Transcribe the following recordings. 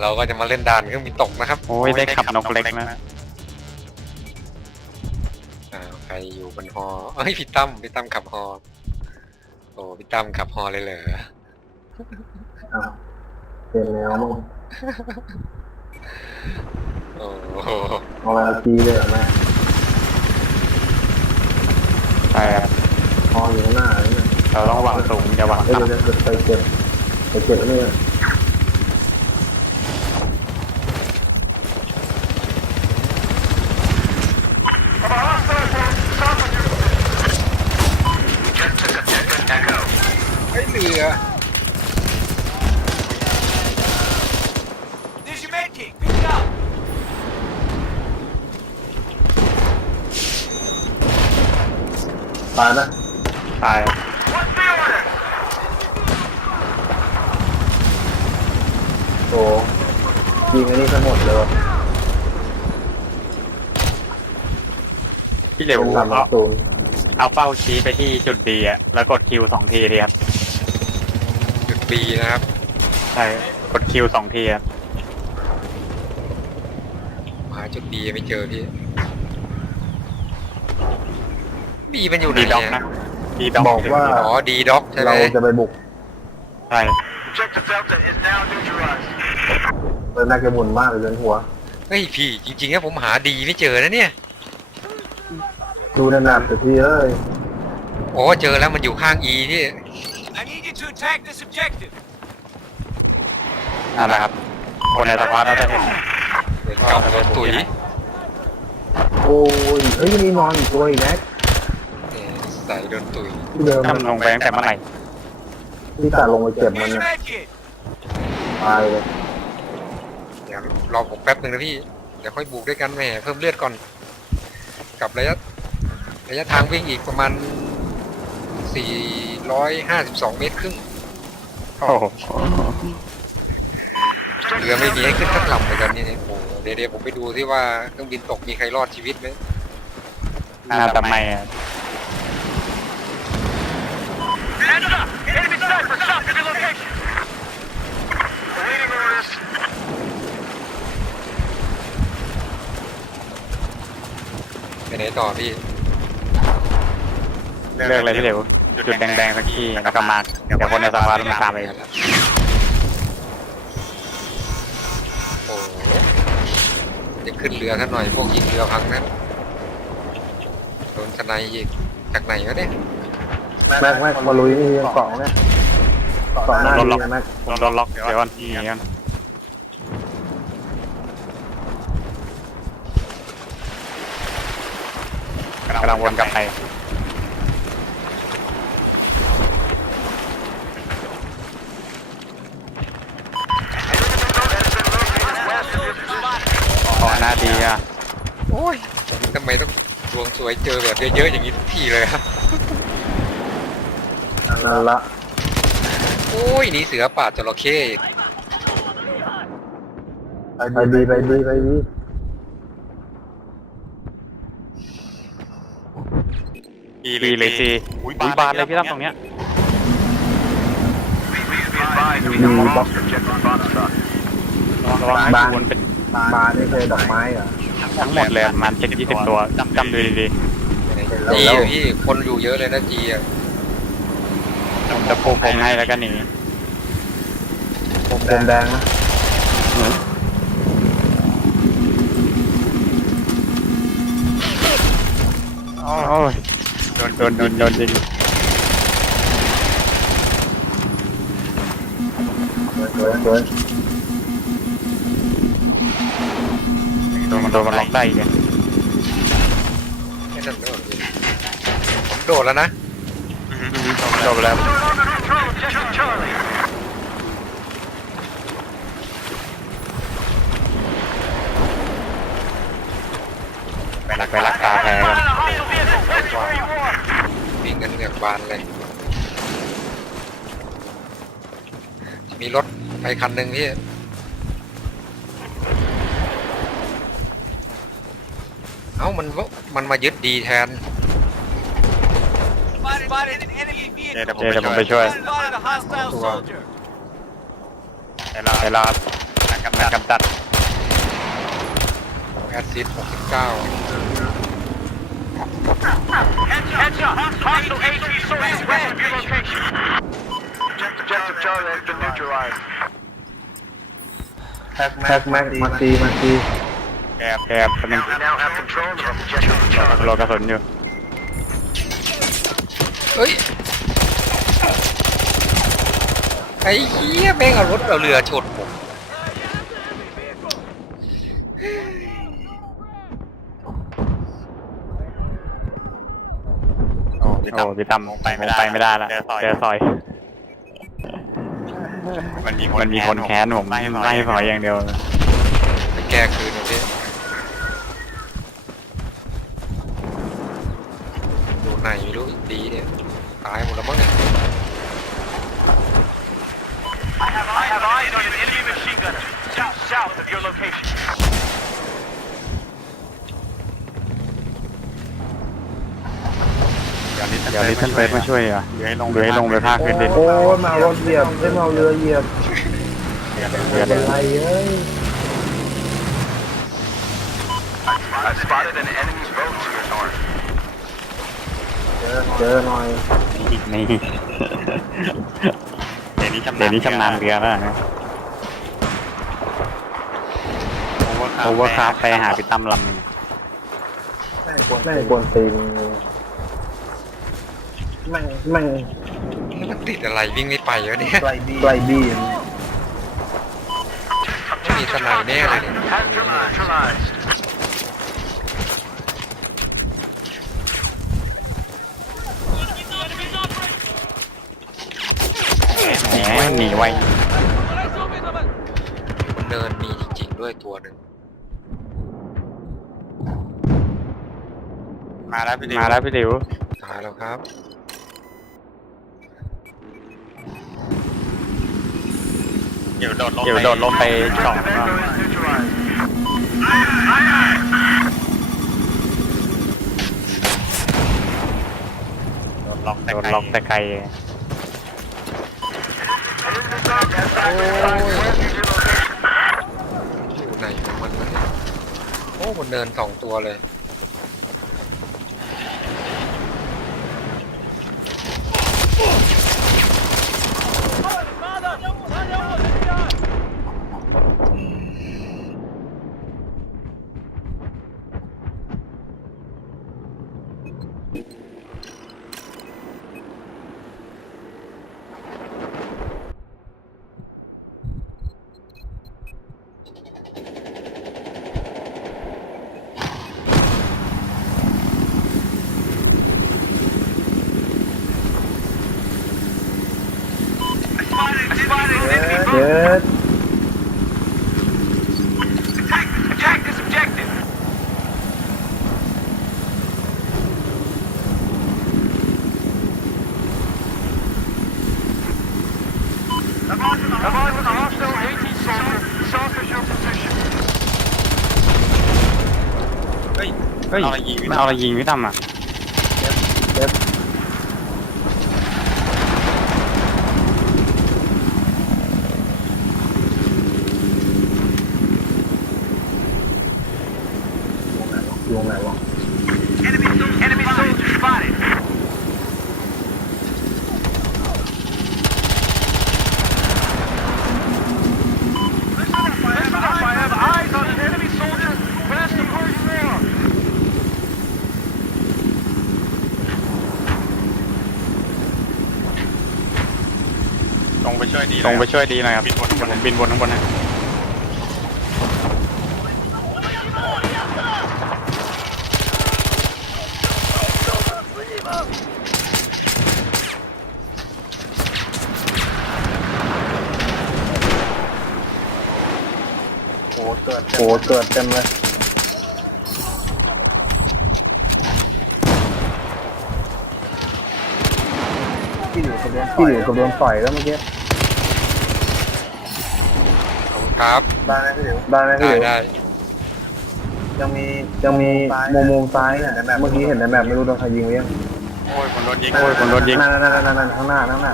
เราก็จะมาเล่นด่านเครื่องบินตกนะครับโอ้ยได้ขับนกเล็กนะอ่าใครอยู่บนฮอเอ้ยพี่ตั้มพี่ตั้มขับฮอโอ้พี่ตั้มขับฮอเลยเหรออ้าวเปลี่ยนแนวมั้งโอ้โหเอาอะไรทีเลยเหรอแม่ใช่ครับพออยู่ข้างหน้าเลยเนี่ยเราต้องวางสูงอย่าวางเอ้ยต่ำ เดี๋ยวจะไปเก็บไปเก็บอันนี่ เฮ้ยเรือ There's your med kit. Pick it up. ตายนะตายโอ้ยิงอันนี้ทั้งหมดเลยวะพี่เหลวเป็นลำเอาศูนย์เอาเป้าชี้ไปที่จุดดีอะแล้วกดคิวสองทีทีครับ จุดบีนะครับ ใช่กดคิวสองทีครับหาจุดบีไม่เจอพี่บีมันอยู่ไหนดีด็อกเนี่ยนะดีด็อกบอกว่า อ๋อดีด็อกใช่ไหมเราจะไปบุกใช่ Objective Delta is now neutralized. เลยน่าจะหมุนมากเลยจนหัว เฮ้ยพี่จริงๆนะผมหาดีไม่เจอนะเนี่ย ดูในแมปแต่พี่เอ้ย โอ้เจอแล้วมันอยู่ข้างอีที่ I need you to attack this objective. นั่นแหละครับ คนในสภาเราจะเห็นเดี๋ยวกลับโดนตุ๋ยโอ้ยเอ้ยยังมีนอนอีกตัวอีกนะเนี่ยใส่โดนตุ๋ยที่เดิมถ้ามันลงไปตั้งแต่เมื่อไหร่ที่ตาลงไปเก็บมัน Here's your น่ะ med kit. ตายเลยเดี๋ยวรอผมแป๊บหนึ่งนะพี่ เดี๋ยวค่อยบุกด้วยกันแหม่เพิ่มเลือดก่อน กับระยะระยะทางวิ่งอีกประมาณ 452 เมตรครึ่งโอ้โหเรือไม่มีให้ขึ้นสักลำเลยกันนี่โอ้โหเดี๋ยวเดี๋ยวผมไปดูที่ว่าเครื่องบินตกมีใครรอดชีวิตไหมน่าจะไม่อะ Stand it up. Enemy sniper. Stop at your location. Awaiting orders. ไปไหนต่อพี่ เลือกเลยพี่เหลว จุดแดงๆสักที่แล้วก็มาร์คเดี๋ยวคนในสภาต้องมาตามไปโอ้โหจะขึ้นเรือท่านหน่อยพวกยิงเรือพังนั้นโดนสไนอีกจากไหนวะเนี่ยแม็กแม็กมาลุยนี่ยังเกาะเนี่ยเกาะหน้าดีนะแม็กผมโดนล็อกเดี๋ยวก่อนนี่ก่อนกำลังวนกลับไป ขอหน้าดีอะ โอ้ยทำไมต้องด วงสวยเจอแบบเยอะๆอย่างนี้ทุกทีเลยครับนั่นละโอ้ยหนี่เสือป่าจระเข้อีกไปดีไปดีไปดีอีเลยซีอุ้ยบานเลยพี่ตั้มตรงเนี้ยดีบล็อกระวังให้ดูวนเป็นบานนี่เคยดอกไม้เหรอ ทั้งหมดเลยประมาณเจ็ดยี่สิบตัวจำดูดีจีอะพี่คนอยู่เยอะเลยนะจีอะๆผมจะปูพรมให้แล้วก็หนีผมแดงๆนะโอ้ยโดนโดนโดนโดนยิงสวยสวยโดน มันโดนมันล็อกได้อีกเนี่ยไม่นั่นเลยผมโดดแล้วนะโดนไปแล้ว Objective Charlie. ไปรักไปรักษาแผลกัน Hostile vehicle. Heading where you are. วิ่งกันเหงือกบานเลย มีรถไปคันหนึ่งพี่ อ้ามันวะมันมายึดดีแทน Spotted an enemy เดี๋ยว vehicle. ผมไปช่วย Spotted a hostile soldier. เวลาเวลากำจัดกำจัดแอดซิด69 Heads up. Hostile AT soldiers west of your location. Objective Charlie has been neutralized. แท็กแม็กมาตีมาตีแอ บแอบเป็นง We now have control of Objective โล Charlie. กระสุนอยู่เฮ้ยไอ้เหี้ยแม่งเอารถเอาเรือชนผมโอ้พี่ตั้มไปไม่ได้ไปไม่ได้ละเจอซอยมันมีมันมีคนแค้นผมไล่ไล่ซอยอย่างเดียว ไปแก้คืนหน่อยดิดูไหนไม่รู้ดีเนี่ย ตายหมดแล้วมั้งเนี่ย I have eyes on an enemy machine gunner south south of your location. เดี๋ยวลิทเทิลเฟิร์สมาช่วยอะเดี๋ยวให้ลงเดี๋ยวให้ลงไปภาคพื้นดินโอ้ยมารถเหยียบไม่มาเอาเรือเหยียบเดี๋ยวไม่เป็นไรเอ้ย I spotted an enemy's boat to your north. เจอเจอหน่อย นี่เดี๋ยวนี้ชำเดี๋ยวนี้ชำนาญเรือแล้วนะโอเวอร์คราฟไปหาพี่ตั้มลำหนึ่งแม่งควรแม่งควรตีนแม่งแม่งนี่มันติดอะไรวิ่งไม่ไปวะเนี่ยไกลบี้ไกลบี้ไม่มีสไนด์แน่เลยเนี่ย Has been neutralized. แหมหนีไวเนินมีจริงๆด้วยตัวหนึ่งมาแล้วพี่ดิวมาแล้วพี่ดิวตายแล้วครับ เดี๋ยวโดดลงเดี๋ยวโดดลงไปสอง Objective Echo is neutralized. โดดล็อกแต่โดดล็อกแต่ไกล อยู่ไหนของมันวะเนี่ยโอ้บนเนินสองตัวเลย Spotted, spotted an enemy เจ็ boat. ด Attack, attack this objective. I'm on with a hostile AT soldier south of your position. เฮ้ยไม่ เอาอะไรยิงไม่เอาอะไรยิงพี่ตั้มอะเจ็บอยู่ไหนวะ Enemy, enemy soldier spotted. Listen up, I have eyes on an enemy soldier west of where you are. ลง ไปช่วยดีลงไปช่วยดีหน่อยครับบินบนข้างบนผมบินบนข้างบนนะโอ้เกิดโอ้เกิดเต็มเลยที่อยู่กับโดนที่อยู่กับโดนต่อยแล้วเมื่อกี้ ขอบ คุณครับได้ไหมพี่ดิวได้ไหมพี่ได้ดิวได้ยังมียังมีมุมมุมซ้ายเนี่ยเมื่อกี้เห็นในแบบไม่รู้โดนใครยิงไว้ยังโอ้ยคนโดนยิงโอ้ยคนโดนยิงนั่นนั่นนั่นนั่นข้างหน้าข้างหน้า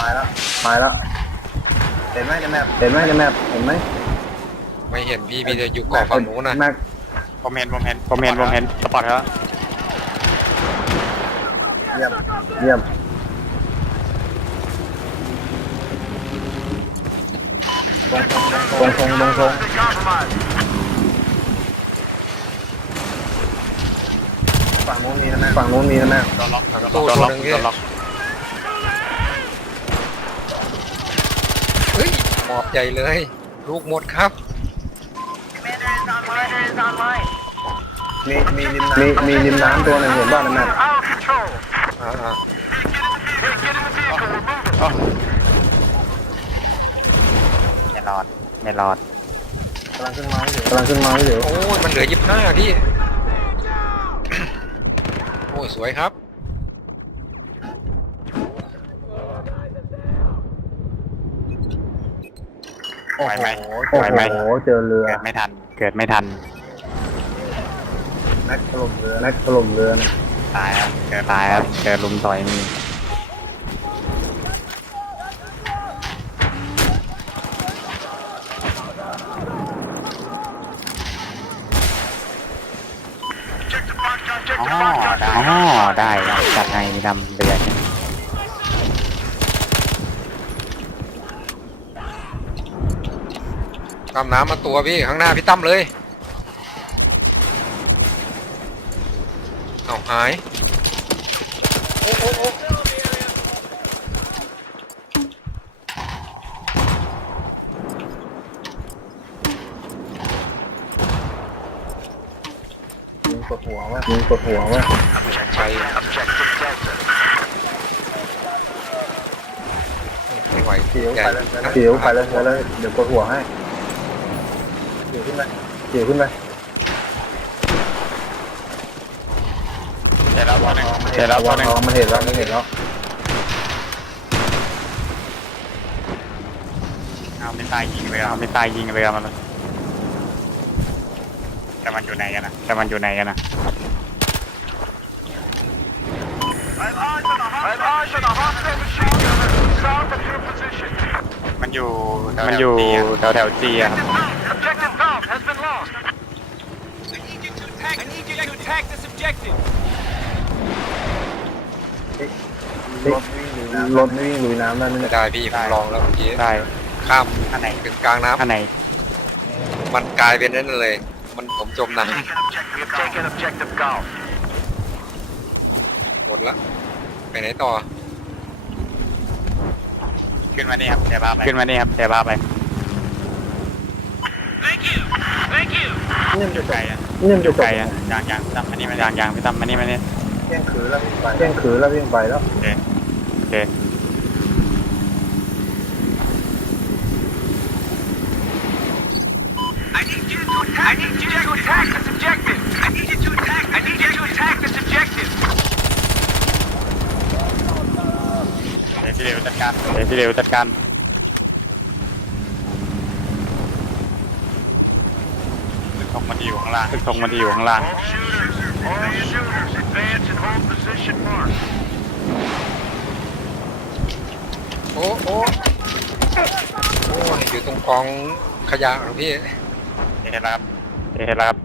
ตายแล้วตายแล้วเห็นไหมในแมปเห็นไหมในแมปเห็นไหมไม่เห็นพี่มีแต่อยู่เกาะฝั่งนู้นนะแม็กผมเห็นผมเห็นผมเห็นผมเห็นสปอร์ตแล้วเยี่ยมเยี่ยม ตรงตรงตรงตรงฝั่งนู้นมีนะแม่ฝั่งนู้นมีนะแม่โดนล็อกหลังโดนล็อกตัวโดนล็อกเฮ้ยหมอบใหญ่เลย ลูกหมดครับมีมีริมน้ำมีมีริมน้ำตัวหนึ่งเห็นบ้างนะแม่อ่า ไม่รอดกำลังขึ้นมาไม่เดี๋ยวกำลังขึ้นมาไม่เดี๋ยวๆโอ้ยมันเหลือยี่สิบห้าพี่ โอ้ยสวยครับไหวไหมโอ้ไหวไหม โหเจอเรือเกิดไม่ทัน เกิดไม่ทัน แม็กถล่มเรือแม็กถล่มเรือนะตายครับเกิดตายครับเกิดลุมต่อยมี อ๋อได้อ๋อได้ครับจัดให้ นำเรือนี่ตามน้ำมาตัวพี่ข้างหน้าพี่ตั้มเลย เอาหายโอ้โอ้โอ้ยิงกดหัววะยิงกดหัววะไป Objective Delta. ไม่ไห วเสียวใหญ่ไปแล้วเสียวไปแล้วแล้วเดี๋ยวกดหัวให้เสียวขึ้นไปเสียวขึ้นไปเสร็จแล้วตัวหนึงเสร็จแล้วตัวหนึงมันเห็นแล้วมันเห็นแล้วเอาไม่ตายยิงเรือเอาไม่ตายยิงเรือมันเลยแต่มันอยู่ไหนกันนะแต่มันอยู่ไหนกันนะ I've eyes on a hostile. I've eyes on a hostile machine gunner south of your position. มันอยู่มันอยู่แถวแถวจีอะครับ Objective Valve has been lost. I need you to attack. I need you to attack this objective. รถวิ่งรถไม่วิ่งลุยน้ำได้ไหมไม่เนี่ยได้พี่ผมลองแล้วเมื่อกี้ได้ข้ามอันไหนถึงกลางน้อันไหนำมันกลายเป็นนั่นเลย มันผมจมน้ We have taken Objective Golf. ำหมดละไปไหนต่อ ขึ้นมานี่ครับเดี๋ยวพาไปขึ้นมานี่ครับเดี๋ยวพาไป Thank you. Thank you. เนี่ยมันอยู่จะไกลอะเนี่ยมันอยู่จะไกลอะยางยางพี่ตั้มมานี่มายางยางพี่ตั้มมานี่มานี่เที่ยงคืนแล้ววิ่งไปเที่ยงคืนแล้ววิ่งไปแล้วโอเคโอเค I need you to attack. I need you to attack this objective. I need you to attack. I need you to attack this ทีเดียวพี่เร็วจัดการเดี๋ยวพี่เร็วจัดการตึกธงมันอยู่ข้างล่างตึกธงมันอยู่ข้างล่าง All shooters, all shooters, advance and hold position mark. โอ้โอ้โอ้ยอยู่ตรงกองขยะขอพี่ เห็นแล้วครับเห็นแล้วครับ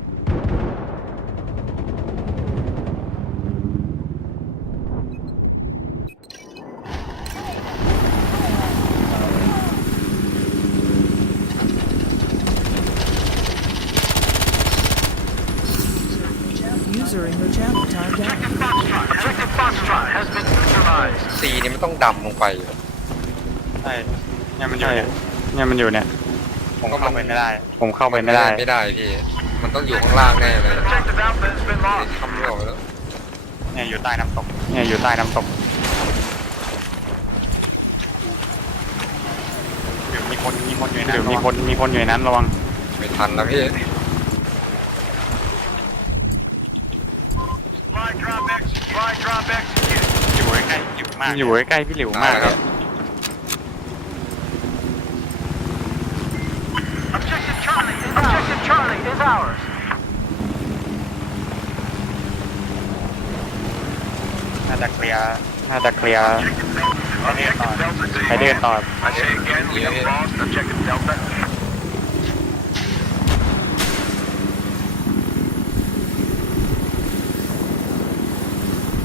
User in your channel timed out. Objective Foxtrot. Objective Foxtrot has been neutralized. สีนี่มันต้อง ดำลงไปใช่เนี่ยมันอยู่เนี่ยเนี่ยมันอยู่เนี่ย ผมเข้าไปไม่ได้ ผมเข้าไปไม่ได้ ไม่ได้พี่ มันต้องอยู่ข้างล่างแน่เลย Objective Alpha has been นี่ lost. ทำไม่ออกแล้ว เนี่ยอยู่ใต้น้ำตก เนี่ยอยู่ใต้น้ำตกเดี๋ยวมีคนมีคนอยู่ในนั้นเดี๋ยวมีคนมีคนอยู่ในนั้นระวังไม่ทันแล้วพี่ ใกล้ๆอยู่มากอยู่ใกล้ๆพี่หลิวมากได้เลครัยบ Objective Charlie is Objective Charlie is ours. น่าจะเคลียร์น่าจะเคลียร์ Objective Alpha Objective Delta to ไปเดินต่อ I say again, we have lost objective Delta.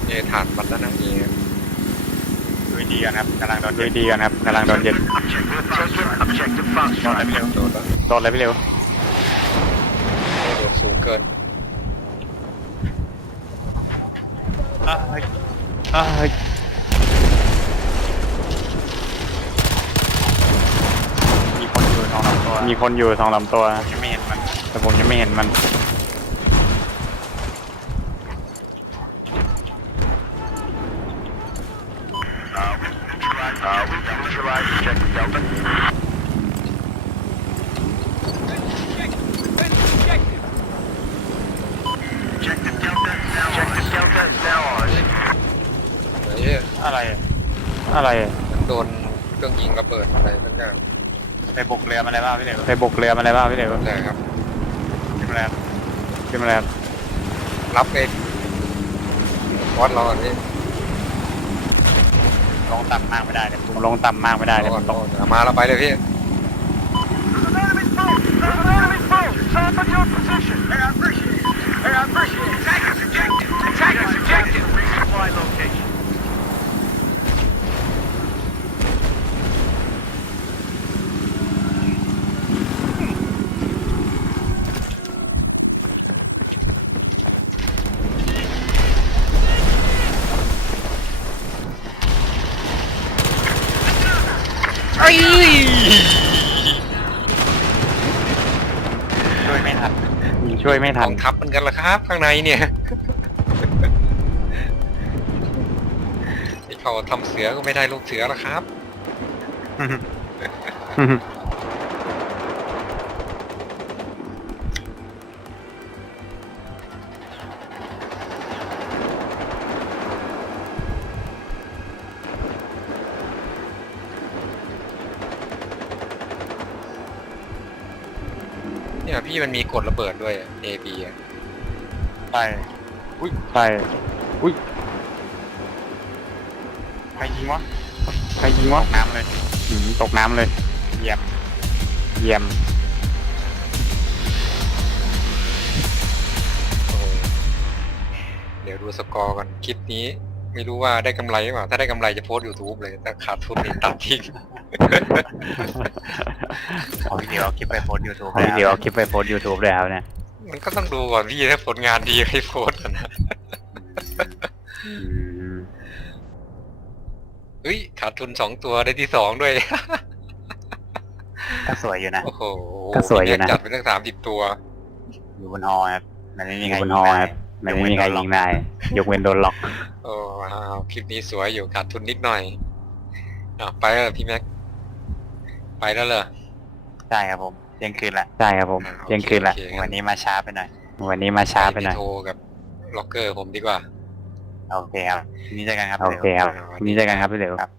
เอฐานมันแล้วนะเอ ดูดีกันครับกำลังโดนดูดีกันครับกำลังโดนยึด Objective Delta, objective Foxtrot. โดนแล้วโดนเลยพี่เร็วโดดสูงเกินอ้าวเฮ้ยอ้าวเฮ้ยมีคนอยู่สองลำตัวมีคนอยู่สองลำตัว ยังไม่เห็นมันแต่ผมยังไม่เห็นมัน uh, we've neutralized objective Delta. Objective Delta is now Objective Delta is now ours. ไอ้เหี้ยอะไรอะไรมันโดนเครื่องยิงระเบิดอะไรสักอย่างไปบุกเรือมาอะไรบ้างพี่เร็วไปบุกเรือมาอะไรบ้างพี่เร็วใช่ครับขึ้นมาแล้วขึ้นมาแล้วรับเองวอดรอก่อนพี่ ลงต่ำมากไม่ได้เลยผมลงต่ำมากไม่ได้รเลอยก่อมันนรตอกก่อนเอามาเราไปเลยพี่ There's an enemy boat! There's an enemy boat! South of your position! Hey, I appreciate it! Hey, I appreciate it! Attack is objective! Attack is objective! Resupply location. ช่วยไม่ทักนองทัพเหมือนกันละครับ ข้างในเนี่ยไอ้เขาทำเสือก็ไม่ได้ลูกเสือละครับ พี่มันมีกดระเบิดด้วยอะ A B อะใช่อุ้ยใช่อุ้ยใครยิงวะใครยิงวะตกน้ำเลยหืมตกน้ำเลยเยี่ยมเยี่ยมโอ้โหเดี๋ยวดูสกอร์กันคลิปนี้ ไม่รู้ว่าได้กำไรหรือเปล่า ถ้าได้กำไรจะโพสต์ YouTube เลยแต่ขาดทุนนี่ตัดทิ้งเอาวิดีโอคลิปไปโพสยูทูบวิดีโอคลิปไปโพสยูทูบแล้วเนี่ยมันก็ต้องดูก่อนพี่ถ้าผลงานดีให้โพสต์อะนะเฮ้ยขาดทุนสองตัวได้ที่สองด้วย ก็สวยอยู่นะ โอ้โหก็สวยอยู่นะ จัดไปตั้งสามสิบตัว อยู่บนฮอครับมันไม่มีใครบนฮอครับมันไม่มีใครยิงได้ยกเว้นโดนล็อก โอ้ ว้าวคลิปนี้สวยอยู่ขาดทุนนิดหน่อยอะไปแล้วเหรอพี่แม็ก ไปแล้วเหรอใช่ครับผมเที่ยงคืนละใช่ครับผมอ่าโอเคเที่ยงคืนละโอเคงั้น วันนี้มาช้าไปหน่อยวันนี้มาช้าไปหน่อยโทรกับล็อกเกอร์ผมดีกว่า โอเคครับทีนี้เจอกันครับโอเคครับทีนี้เจอกันครับพี่เหลวครับ